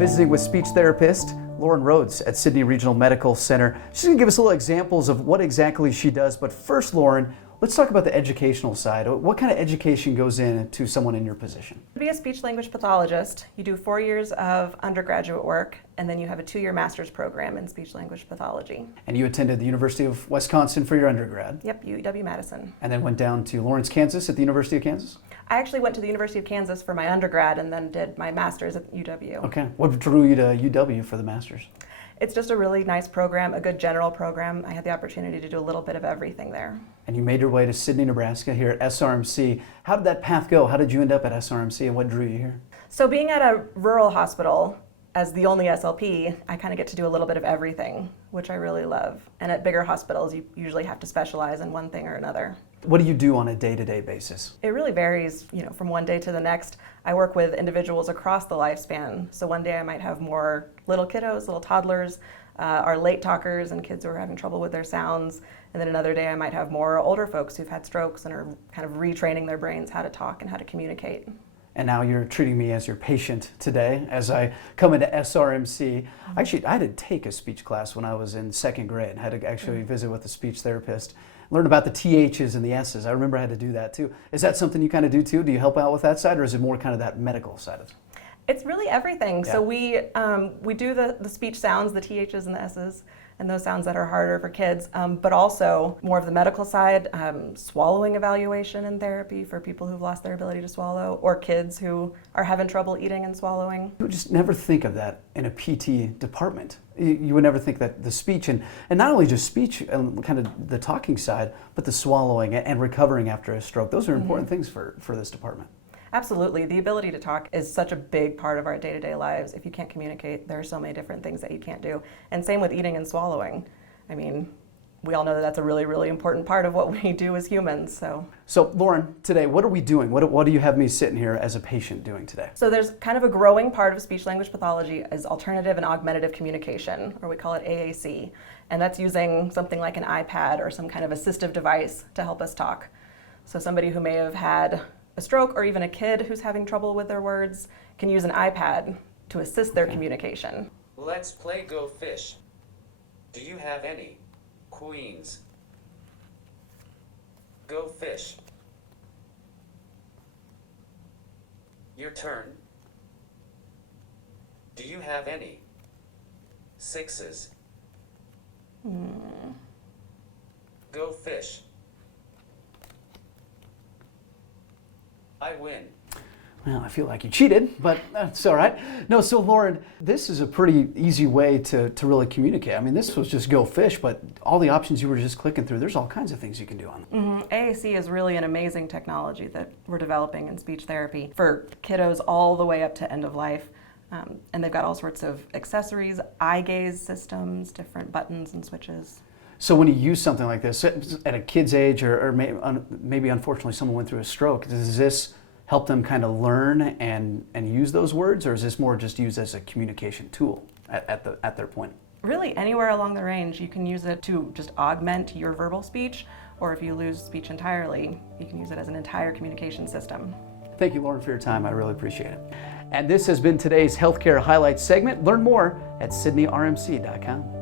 visiting with speech therapist Rhoades at Sidney Regional Medical Center. She's going to give us little examples of what exactly she does. But first, Lauren, let's talk about the educational side. What kind of education goes into someone in your position? To be a speech-language pathologist, you do 4 years of undergraduate work, and then you have a 2-year master's program in speech-language pathology. And you attended the University of Wisconsin for your undergrad? Yep, UW-Madison. And then went down to Lawrence, Kansas at the University of Kansas? I actually went to the University of Kansas for my undergrad and then did my master's at UW. Okay. What drew you to UW for the master's? It's just a really nice program, a good general program. I had the opportunity to do a little bit of everything there. And you made your way to Sidney, Nebraska here at SRMC. How did that path go? How did you end up at SRMC and what drew you here? So being at a rural hospital as the only SLP, I kind of get to do a little bit of everything, which I really love. And at bigger hospitals, you usually have to specialize in one thing or another. What do you do on a day-to-day basis? It really varies, from one day to the next. I work with individuals across the lifespan. So one day I might have more little kiddos, little toddlers, our late talkers and kids who are having trouble with their sounds. And then another day I might have more older folks who've had strokes and are kind of retraining their brains how to talk and how to communicate. And now you're treating me as your patient today as I come into SRMC. Actually, I had to take a speech class when I was in 2nd grade. I had to actually visit with a speech therapist, learn about the THs and the S's. I remember I had to do that too. Is that something you kind of do too? Do you help out with that side, or is it more kind of that medical side of it? It's really everything. Yeah. So we do the speech sounds, the THs and the S's, and those sounds that are harder for kids, but also more of the medical side, swallowing evaluation and therapy for people who've lost their ability to swallow, or kids who are having trouble eating and swallowing. You would just never think of that in a PT department. You would never think that the speech, and not only just speech and kind of the talking side, but the swallowing and recovering after a stroke. Those are important things for this department. Absolutely. The ability to talk is such a big part of our day-to-day lives. If you can't communicate, there are so many different things that you can't do. And same with eating and swallowing. I mean, we all know that that's a really, really important part of what we do as humans. So Lauren, today, what are we doing? What do you have me sitting here as a patient doing today? So there's kind of a growing part of speech-language pathology is alternative and augmentative communication, or we call it AAC. And that's using something like an iPad or some kind of assistive device to help us talk. So somebody who may have had a stroke, or even a kid who's having trouble with their words, can use an iPad to assist their communication. Let's play Go Fish. Do you have any queens? Go fish. Your turn. Do you have any sixes? Go fish. I win. Well, I feel like you cheated, but that's all right. No, so Lauren, this is a pretty easy way to really communicate. I mean, this was just go fish, but all the options you were just clicking through, there's all kinds of things you can do on it. AAC is really an amazing technology that we're developing in speech therapy for kiddos all the way up to end of life. And they've got all sorts of accessories, eye gaze systems, different buttons and switches. So when you use something like this at a kid's age, or maybe unfortunately someone went through a stroke, does this help them kind of learn and use those words, or is this more just used as a communication tool at their point? Really, anywhere along the range, you can use it to just augment your verbal speech, or if you lose speech entirely, you can use it as an entire communication system. Thank you, Lauren, for your time. I really appreciate it. And this has been today's Healthcare Highlights segment. Learn more at sydneyrmc.com.